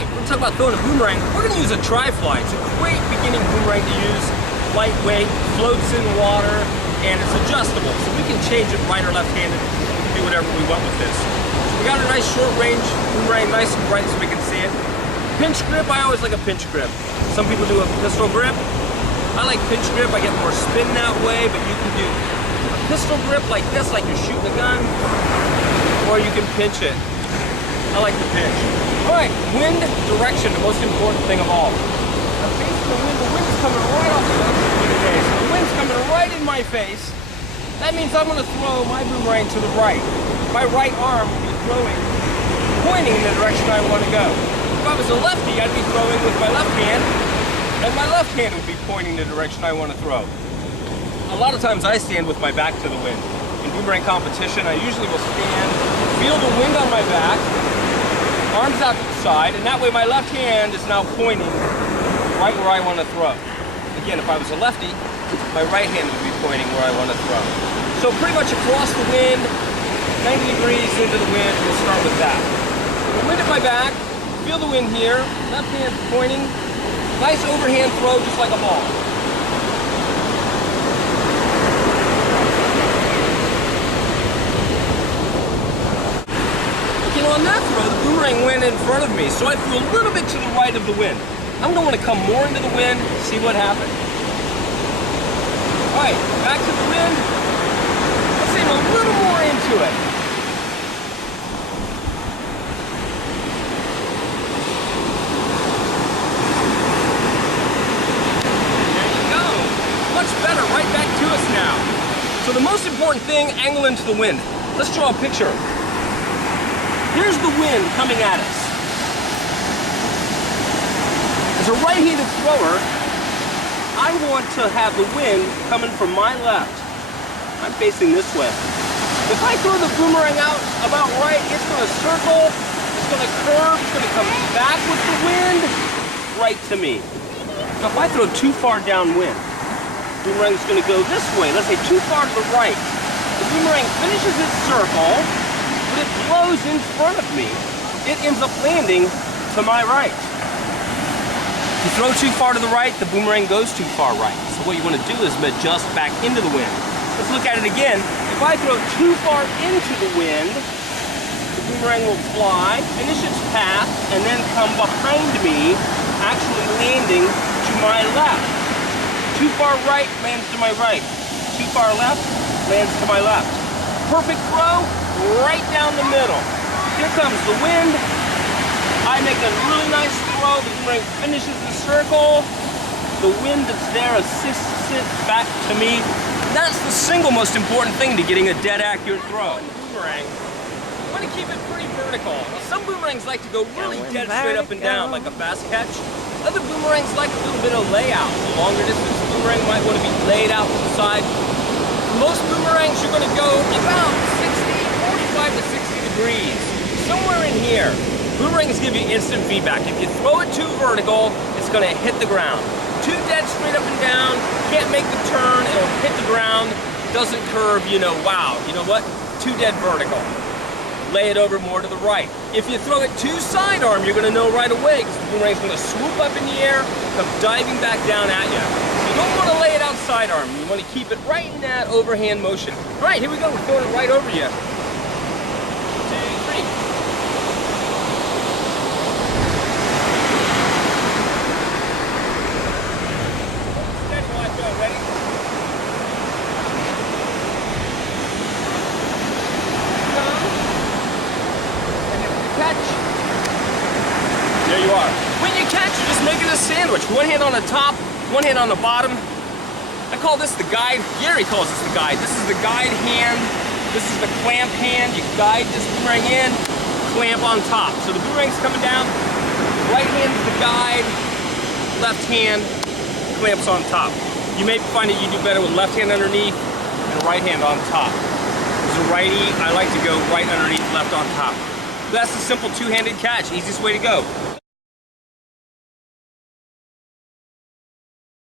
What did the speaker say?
Alright, we're going to talk about throwing a boomerang. We're going to use a tri-fly. It's a great beginning boomerang to use. Lightweight, floats in water, and it's adjustable. So we can change it right or left-handed. We can do whatever we want with this. So we got a nice short range boomerang, nice and bright so we can see it. Pinch grip, I always like a pinch grip. Some people do a pistol grip. I like pinch grip, I get more spin that way, but you can do a pistol grip like this, like you're shooting a gun, or you can pinch it. I like the pinch. Alright, wind direction, the most important thing of all. I'm facing the wind is coming right off the left today, so the wind's coming right in my face. That means I'm going to throw my boomerang to the right. My right arm will be throwing, pointing in the direction I want to go. If I was a lefty, I'd be throwing with my left hand, and my left hand would be pointing the direction I want to throw. A lot of times I stand with my back to the wind. In boomerang competition, I usually will stand, feel the wind on my back, arms out to the side, and that way my left hand is now pointing right where I want to throw. Again, if I was a lefty, my right hand would be pointing where I want to throw. So pretty much across the wind, 90 degrees into the wind, we'll start with that. The wind at my back, feel the wind here, left hand pointing, nice overhand throw just like a ball. On that throw, the boomerang went in front of me, so I flew a little bit to the right of the wind. I'm going to want to come more into the wind, see what happens. Alright, back to the wind. Let's aim a little more into it. There you go. Much better, right back to us now. So the most important thing, angle into the wind. Let's draw a picture. Here's the wind coming at us. As a right-handed thrower, I want to have the wind coming from my left. I'm facing this way. If I throw the boomerang out about right, it's going to circle, it's going to curve, it's going to come back with the wind right to me. Now if I throw too far downwind, the boomerang's going to go this way. Let's say too far to the right. The boomerang finishes its circle, but it blows in front of me. It ends up landing to my right. If you throw too far to the right, the boomerang goes too far right. So what you want to do is adjust back into the wind. Let's look at it again. If I throw too far into the wind, the boomerang will fly, finish its path, and then come behind me, actually landing to my left. Too far right lands to my right. Too far left lands to my left. Perfect throw. Right down the middle. Here comes the wind. I make a really nice throw. The boomerang finishes the circle. The wind that's there assists it back to me. That's the single most important thing to getting a dead accurate throw. Boomerang, you want to keep it pretty vertical. Now, some boomerangs like to go really dead straight up and down like a fast catch. Other boomerangs like a little bit of layout. A longer distance boomerang might want to be laid out to the side. Most boomerangs you're going to go about 45 to 60 degrees, somewhere in here. Boomerangs give you instant feedback. If you throw it too vertical, it's going to hit the ground. Too dead straight up and down, can't make the turn, it'll hit the ground, doesn't curve, you know, wow. You know what? Too dead vertical. Lay it over more to the right. If you throw it too sidearm, you're going to know right away because the boomerang's going to swoop up in the air, come diving back down at you. You don't want to lay it out sidearm. You want to keep it right in that overhand motion. All right, here we go. We're throwing it right over you. There you are. When you catch, you're just making a sandwich. One hand on the top, one hand on the bottom. I call this the guide. Gary calls this the guide. This is the guide hand. This is the clamp hand. You guide this boomerang in, clamp on top. So the boomerang's coming down. Right hand is the guide. Left hand clamps on top. You may find that you do better with left hand underneath and right hand on top. As a righty, I like to go right underneath, left on top. That's a simple two-handed catch. Easiest way to go.